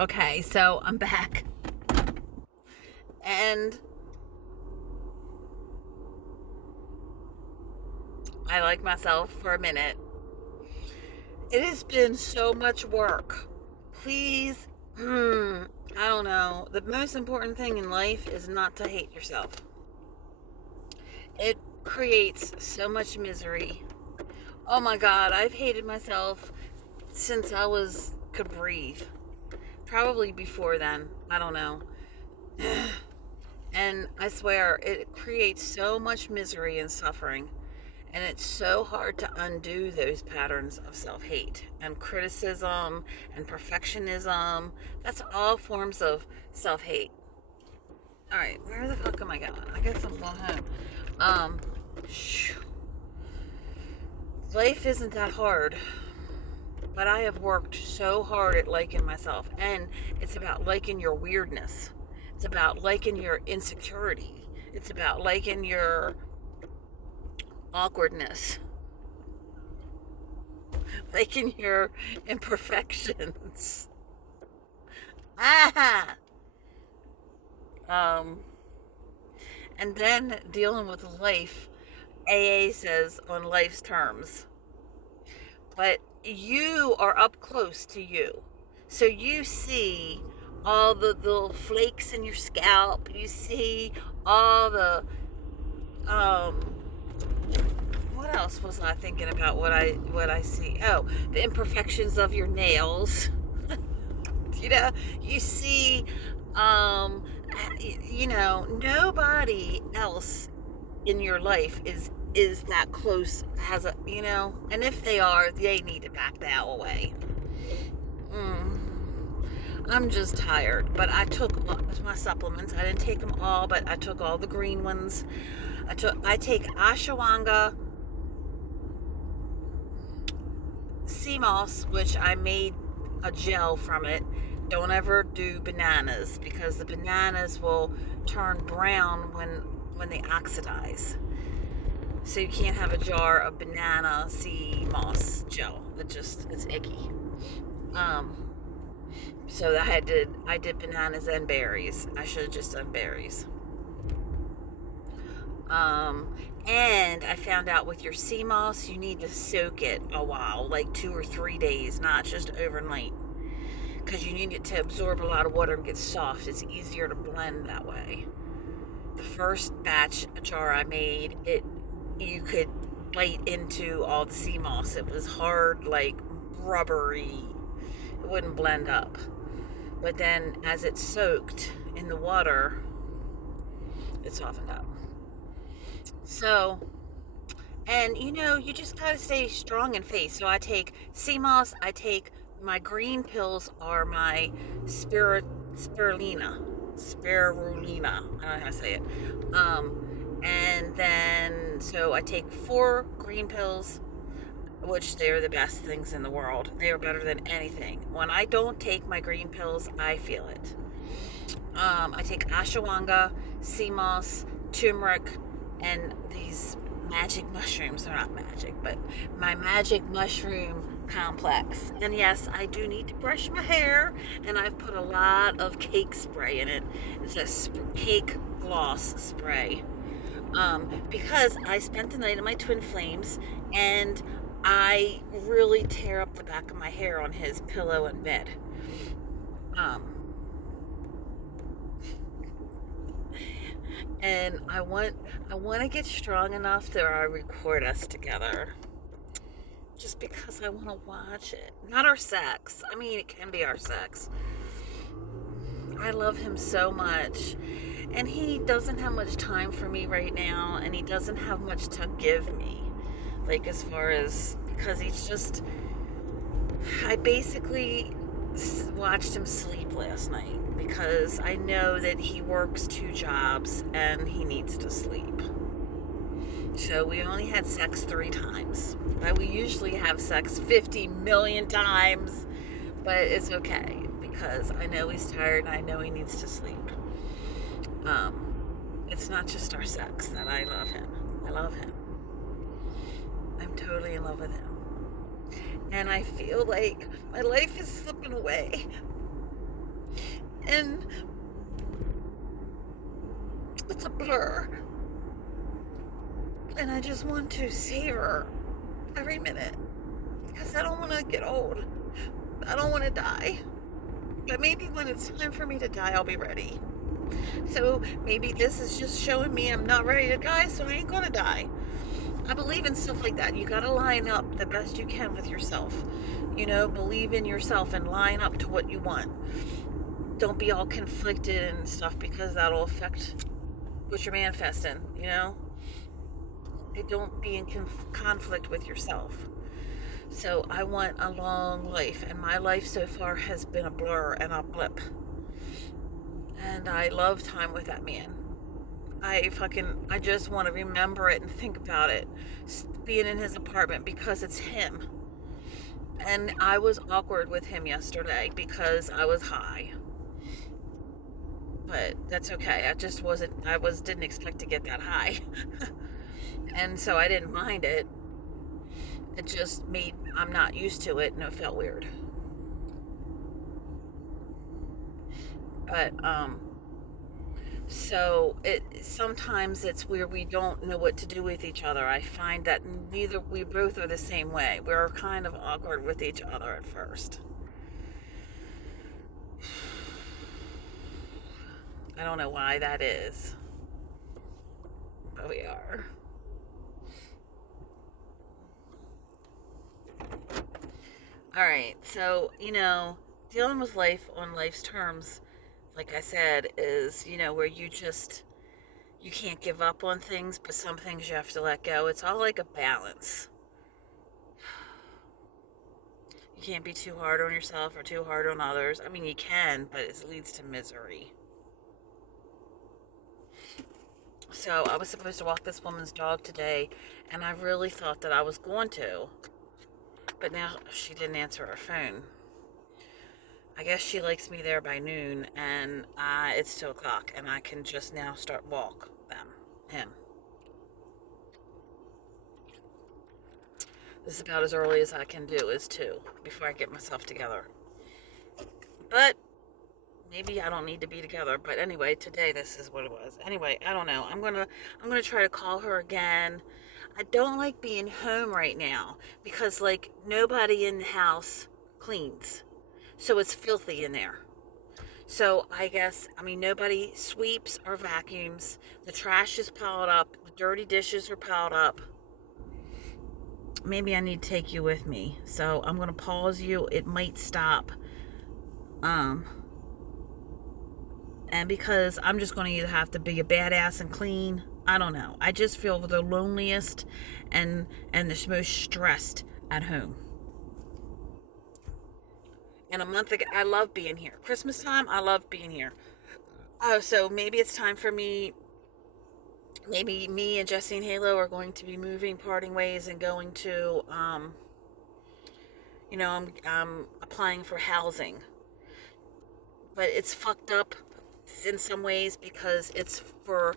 Okay, so I'm back. And I like myself for a minute. It has been so much work. Please, I don't know. The most important thing in life is not to hate yourself. It creates so much misery. Oh my God, I've hated myself since I could breathe. Probably before then. I don't know. And I swear, it creates so much misery and suffering. And it's so hard to undo those patterns of self hate and criticism and perfectionism. That's all forms of self hate. All right, where the fuck am I going? I guess I'm going home. Um, Life isn't that hard, but I have worked so hard at liking myself. And it's about liking your weirdness, it's about liking your insecurity, it's about liking your awkwardness, liking your imperfections. Ah! Um, and then dealing with life, AA says on life's terms. But you are up close to you. So you see all the little flakes in your scalp. You see all the, um, what else was I thinking about what I see? Oh, the imperfections of your nails. You know, you see, um, nobody else in your life is that close, has a, and if they are, they need to back the hell away. mm. I'm just tired, but I took my supplements. I didn't take them all, but I took all the green ones. I take ashwagandha, sea moss, which I made a gel from it. Don't ever do bananas, because the bananas will turn brown when they oxidize. So you can't have a jar of banana sea moss gel. It's icky. Um, so I did bananas and berries. I should have just done berries. Um, and I found out with your sea moss, you need to soak it a while, like 2 or 3 days, not just overnight, because you need it to absorb a lot of water and get soft. It's easier to blend that way. The first batch jar I made, you could bite into all the sea moss. It was hard, like rubbery. It wouldn't blend up. But then as it soaked in the water, it softened up. So, and you just gotta stay strong in faith. So I take sea moss. I take my green pills are my spirulina. Spirulina. I don't know how to say it. And then, so I take 4 green pills, which they're the best things in the world. They are better than anything. When I don't take my green pills, I feel it. I take ashwagandha, sea moss, turmeric, and these magic mushrooms. They're not magic, but my magic mushroom complex. And yes, I do need to brush my hair, and I've put a lot of cake spray in it. It's a cake gloss spray. Because I spent the night at my twin flames, and I really tear up the back of my hair on his pillow in bed. Um, and I want to get strong enough that I record us together. Just because I want to watch it. Not our sex. I mean, it can be our sex. I love him so much. And he doesn't have much time for me right now, and he doesn't have much to give me. Like, as far as, because he's just, I basically watched him sleep last night because I know that he works 2 jobs and he needs to sleep. So we only had sex 3 times. We usually have sex 50 million times, but it's okay because I know he's tired and I know he needs to sleep. It's not just our sex that I love him. I love him. I'm totally in love with him. And I feel like my life is slipping away. And it's a blur. And I just want to savor every minute because I don't want to get old. I don't want to die. But maybe when it's time for me to die, I'll be ready. So maybe this is just showing me I'm not ready to die, so I ain't gonna die. I believe in stuff like that. You gotta line up the best you can with yourself. Believe in yourself and line up to what you want. Don't be all conflicted and stuff because that'll affect what you're manifesting. Don't be in conflict with yourself. So I want a long life, and my life so far has been a blur and a blip. And I love time with that man. I just want to remember it and think about it, being in his apartment because it's him. And I was awkward with him yesterday because I was high. But that's okay. Didn't expect to get that high. And so I didn't mind it. It just I'm not used to it and it felt weird. But, so sometimes it's where we don't know what to do with each other. I find that we both are the same way. We're kind of awkward with each other at first. I don't know why that is, but we are. All right, so dealing with life on life's terms, like I said, is where you can't give up on things, but some things you have to let go. It's all like a balance. You can't be too hard on yourself or too hard on others. I mean, you can, but it leads to misery. So I was supposed to walk this woman's dog today, and I really thought that I was going to, but now she didn't answer her phone. I guess she likes me there by noon, and it's 2 o'clock, and I can just now start walk him. This is about as early as I can do, is 2, before I get myself together. But maybe I don't need to be together. But anyway, today this is what it was. Anyway, I don't know. I'm gonna try to call her again. I don't like being home right now because nobody in the house cleans. So it's filthy in there. So nobody sweeps or vacuums. The trash is piled up. The dirty dishes are piled up. Maybe I need to take you with me. So I'm going to pause you. It might stop. And because I'm just going to either have to be a badass and clean. I don't know. I just feel the loneliest and the most stressed at home. And a month ago, I love being here. Christmas time, I love being here. So maybe it's time for me. Maybe me and Jesse and Halo are going to be parting ways, and going to, I'm applying for housing. But it's fucked up in some ways because it's for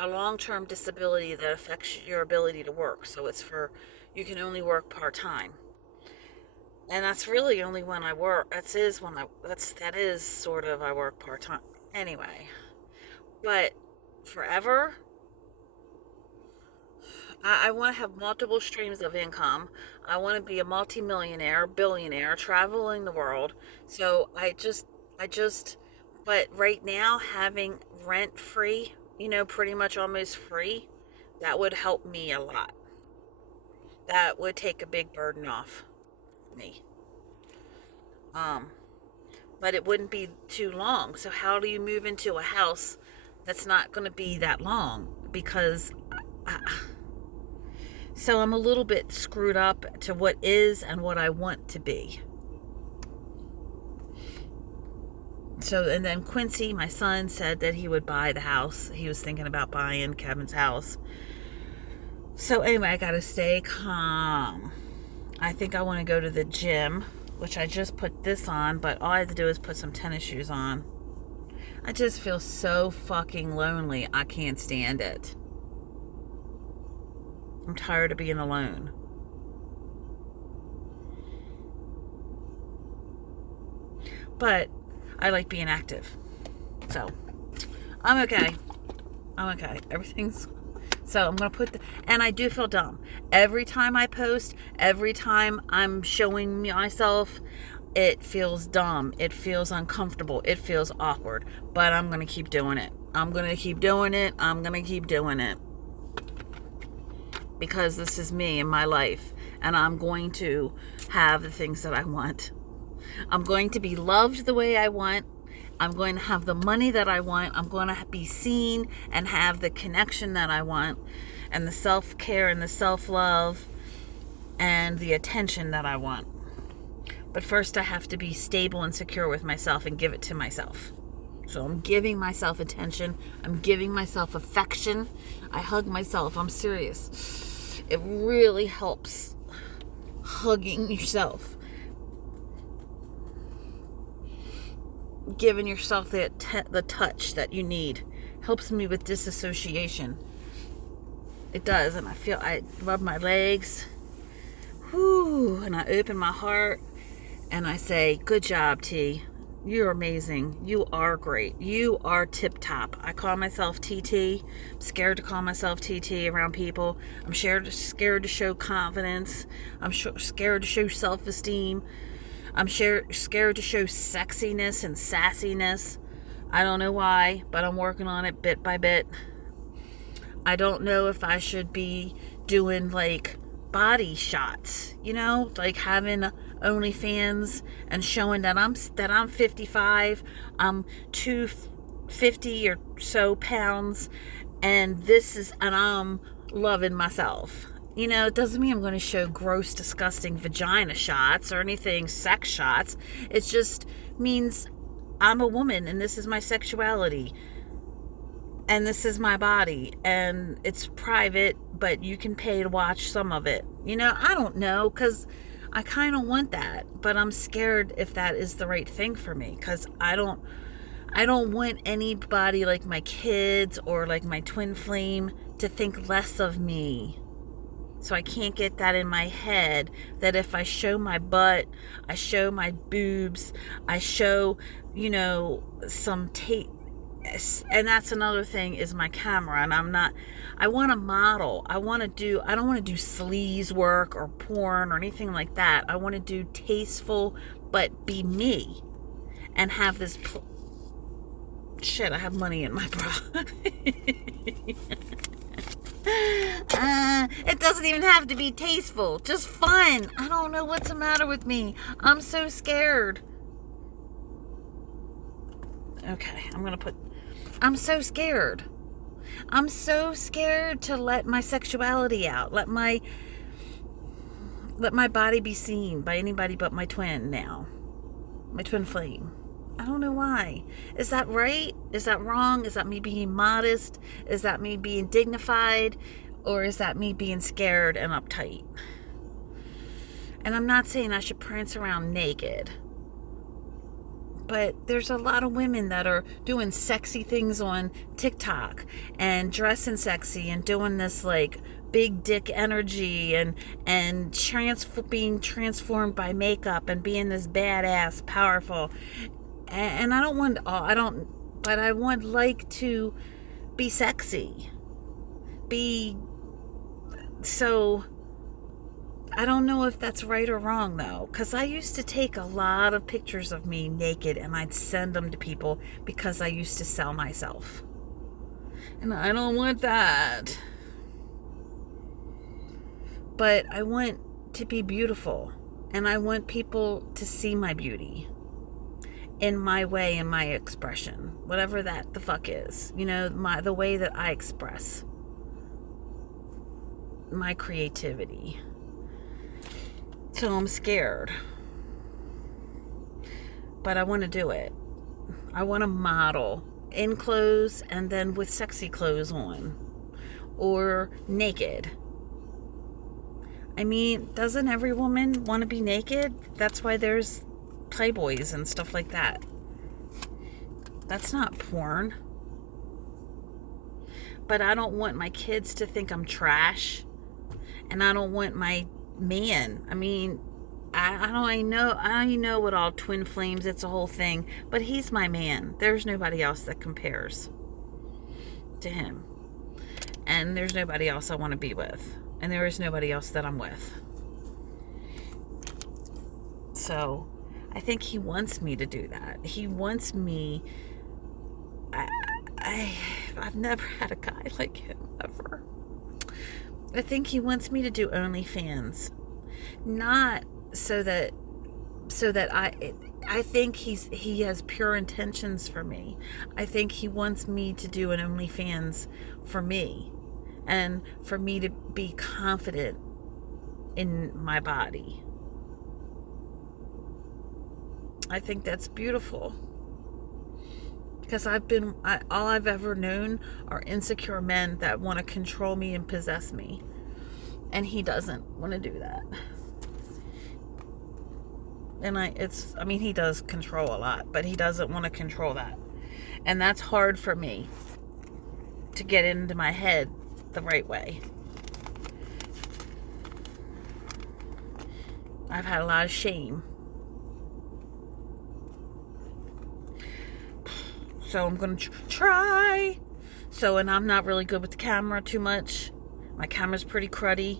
a long-term disability that affects your ability to work. So you can only work part-time. And that's really only when I work. That is sort of I work part-time. Anyway. But forever, I want to have multiple streams of income. I want to be a multimillionaire, billionaire, traveling the world. So but right now having rent free, pretty much almost free, that would help me a lot. That would take a big burden off me. But it wouldn't be too long. So how do you move into a house that's not going to be that long? Because so I'm a little bit screwed up to what is and what I want to be. So, and then Quincy, my son, said that he would buy the house. He was thinking about buying Kevin's house. So anyway, I got to stay calm. I think I want to go to the gym, which I just put this on, but all I have to do is put some tennis shoes on. I just feel so fucking lonely. I can't stand it. I'm tired of being alone. but I like being active. So I'm okay. Everything's so I'm gonna and I do feel dumb every time I post. Every time I'm showing myself, it feels dumb. It feels uncomfortable. It feels awkward. But I'm gonna keep doing it. I'm gonna keep doing it. Because this is me in my life, and I'm going to have the things that I want. I'm going to be loved the way I want. I'm going to have the money that I want. I'm going to be seen and have the connection that I want, and the self-care and the self-love and the attention that I want. But first I have to be stable and secure with myself and give it to myself. So I'm giving myself attention. I'm giving myself affection. I hug myself. I'm serious. It really helps, hugging yourself. Giving yourself the touch that you need. Helps me with disassociation. It does. And I rub my legs. Whoo, and I open my heart. And I say, good job, T. You're amazing. You are great. You are tip-top. I call myself TT. I'm scared to call myself TT around people. I'm scared to show confidence. I'm scared to show self-esteem. I'm scared to show sexiness and sassiness. I don't know why, but I'm working on it bit by bit. I don't know if I should be doing like body shots, like having OnlyFans and showing that I'm 55, I'm 250 or so pounds, and I'm loving myself. It doesn't mean I'm going to show gross, disgusting vagina shots or anything, sex shots. It just means I'm a woman and this is my sexuality. And this is my body, and it's private, but you can pay to watch some of it. I don't know, because I kind of want that, but I'm scared if that is the right thing for me, because I don't want anybody like my kids or like my twin flame to think less of me. So I can't get that in my head that if I show my butt, I show my boobs, I show, some tape. And that's another thing is my camera, and I want to model. I don't want to do sleaze work or porn or anything like that. I want to do tasteful, but be me and have this shit. I have money in my bra. It doesn't even have to be tasteful, just fun. I don't know what's the matter with me. I'm so scared. Okay, I'm so scared. I'm so scared to let my sexuality out. Let my body be seen by anybody but my twin now. My twin flame. I don't know why. Is that right? Is that wrong? Is that me being modest? Is that me being dignified? Or is that me being scared and uptight? And I'm not saying I should prance around naked. But there's a lot of women that are doing sexy things on TikTok and dressing sexy and doing this like big dick energy and being transformed by makeup and being this badass, powerful. And I would like to be sexy. So I don't know if that's right or wrong, though, because I used to take a lot of pictures of me naked and I'd send them to people because I used to sell myself. And I don't want that. But I want to be beautiful, and I want people to see my beauty in my way, in my expression, whatever that the fuck is, the way that I express my creativity. So I'm scared. But I want to do it. I want to model in clothes and then with sexy clothes on. Or naked. I mean, doesn't every woman want to be naked? That's why there's Playboys and stuff like that. That's not porn. But I don't want my kids to think I'm trash. And I don't want my man. I mean, I know what all twin flames, it's a whole thing, but he's my man. There's nobody else that compares to him. And there's nobody else I want to be with. And there is nobody else that I'm with. So I think he wants me to do that. He wants me. I've never had a guy like him ever. I think he wants me to do OnlyFans, not so that I think he has pure intentions for me. I think he wants me to do an OnlyFans for me, and for me to be confident in my body. I think that's beautiful. Because all I've ever known are insecure men that want to control me and possess me. And he doesn't want to do that. And he does control a lot, but he doesn't want to control that. And that's hard for me to get into my head the right way. I've had a lot of shame. So I'm going to try. And I'm not really good with the camera too much. My camera's pretty cruddy.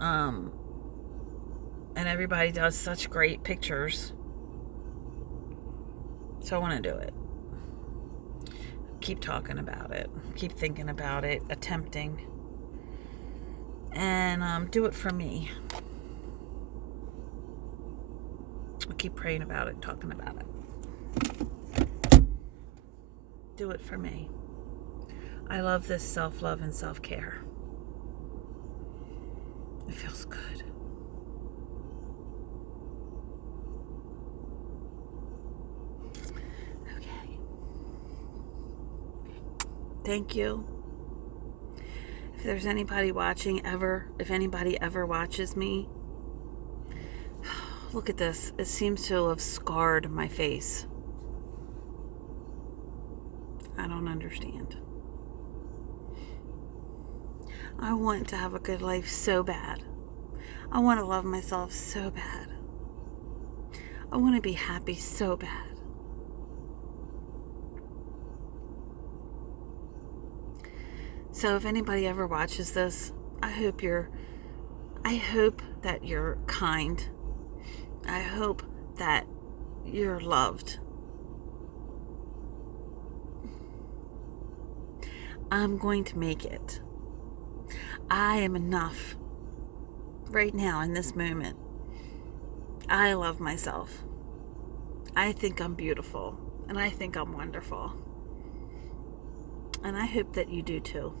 And everybody does such great pictures. So I want to do it. Keep talking about it. Keep thinking about it. Attempting. And do it for me. I keep praying about it, talking about it. Do it for me. I love this self-love and self-care. It feels good. Okay. Thank you. If there's anybody watching ever, if anybody ever watches me, look at this. It seems to have scarred my face. I don't understand. I want to have a good life so bad. I want to love myself so bad. I want to be happy so bad. So if anybody ever watches this, I hope that you're kind. I hope that you're loved. I'm going to make it. I am enough. Right now, in this moment, I love myself. I think I'm beautiful, and I think I'm wonderful. And I hope that you do too.